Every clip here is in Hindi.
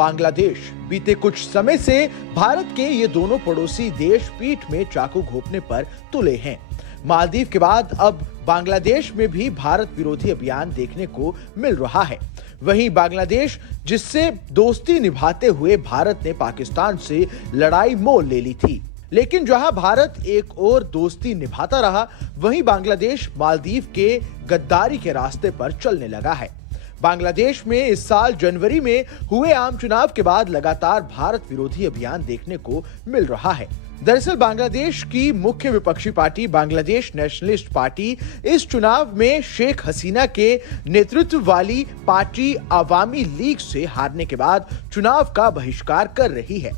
बांग्लादेश। बीते कुछ समय से भारत के ये दोनों पड़ोसी देश पीठ में चाकू घोंपने पर तुले हैं। मालदीव के बाद अब बांग्लादेश में भी भारत विरोधी अभियान देखने को मिल रहा है। वहीं बांग्लादेश, जिससे दोस्ती निभाते हुए भारत ने पाकिस्तान से लड़ाई मोल ले ली थी, लेकिन जहां भारत एक और दोस्ती निभाता रहा, वहीं बांग्लादेश मालदीव के गद्दारी के रास्ते पर चलने लगा है। बांग्लादेश में इस साल जनवरी में हुए आम चुनाव के बाद लगातार भारत विरोधी अभियान देखने को मिल रहा है। दरअसल बांग्लादेश की मुख्य विपक्षी पार्टी बांग्लादेश नेशनलिस्ट पार्टी इस चुनाव में शेख हसीना के नेतृत्व वाली पार्टी अवामी लीग से हारने के बाद चुनाव का बहिष्कार कर रही है।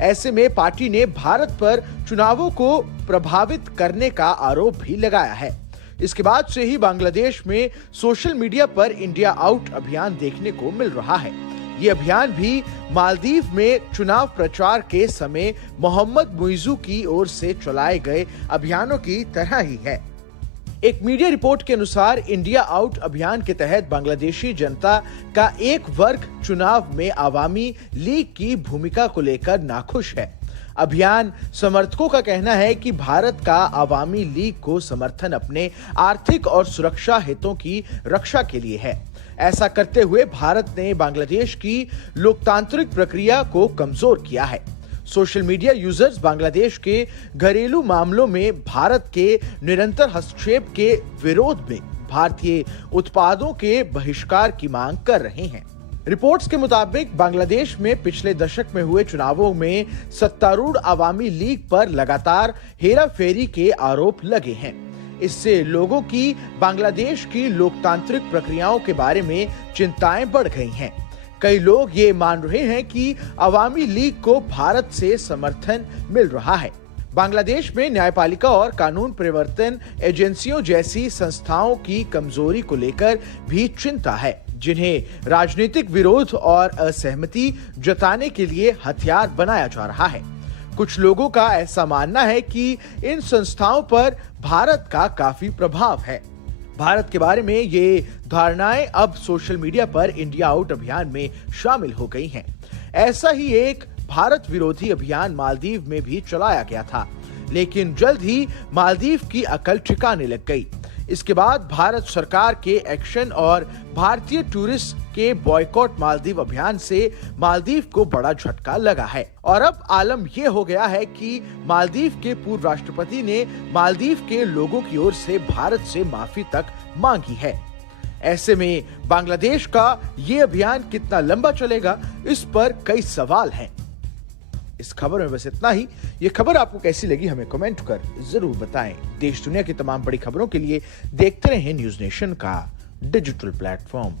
ऐसे में पार्टी ने भारत पर चुनावों को प्रभावित करने का आरोप भी लगाया है। इसके बाद से ही बांग्लादेश में सोशल मीडिया पर इंडिया आउट अभियान देखने को मिल रहा है। ये अभियान भी मालदीव में चुनाव प्रचार के समय मोहम्मद मुइज़ू की ओर से चलाए गए अभियानों की तरह ही है। एक मीडिया रिपोर्ट के अनुसार इंडिया आउट अभियान के तहत बांग्लादेशी जनता का एक वर्ग चुनाव में अवामी लीग की भूमिका को लेकर नाखुश है। अभियान समर्थकों का कहना है कि भारत का अवामी लीग को समर्थन अपने आर्थिक और सुरक्षा हितों की रक्षा के लिए है। ऐसा करते हुए भारत ने बांग्लादेश की लोकतांत्रिक प्रक्रिया को कमजोर किया है। सोशल मीडिया यूजर्स बांग्लादेश के घरेलू मामलों में भारत के निरंतर हस्तक्षेप के विरोध में भारतीय उत्पादों के बहिष्कार की मांग कर रहे हैं। रिपोर्ट्स के मुताबिक बांग्लादेश में पिछले दशक में हुए चुनावों में सत्तारूढ़ अवामी लीग पर लगातार हेराफेरी के आरोप लगे हैं। इससे लोगों की बांग्लादेश की लोकतांत्रिक प्रक्रियाओं के बारे में चिंताएं बढ़ गई हैं। कई लोग ये मान रहे हैं कि अवामी लीग को भारत से समर्थन मिल रहा है। बांग्लादेश में न्यायपालिका और कानून प्रवर्तन एजेंसियों जैसी संस्थाओं की कमजोरी को लेकर भी चिंता है, जिन्हें राजनीतिक विरोध और असहमति जताने के लिए हथियार बनाया जा रहा है। कुछ लोगों का ऐसा मानना है कि इन संस्थाओं पर भारत का काफी प्रभाव है। भारत के बारे में ये धारणाएं अब सोशल मीडिया पर इंडिया आउट अभियान में शामिल हो गई हैं। ऐसा ही एक भारत विरोधी अभियान मालदीव में भी चलाया गया था, लेकिन जल्द ही मालदीव की अकल ठिकाने लग गई। इसके बाद भारत सरकार के एक्शन और भारतीय टूरिस्ट के बॉयकॉट मालदीव अभियान से मालदीव को बड़ा झटका लगा है और अब आलम यह हो गया है कि मालदीव के पूर्व राष्ट्रपति ने मालदीव के लोगों की ओर से भारत से माफी तक मांगी है। ऐसे में बांग्लादेश का ये अभियान कितना लंबा चलेगा, इस पर कई सवाल हैं। इस खबर में बस इतना ही। ये खबर आपको कैसी लगी हमें कमेंट कर जरूर बताएं। देश दुनिया की तमाम बड़ी खबरों के लिए देखते रहें न्यूज़ नेशन का डिजिटल प्लेटफॉर्म।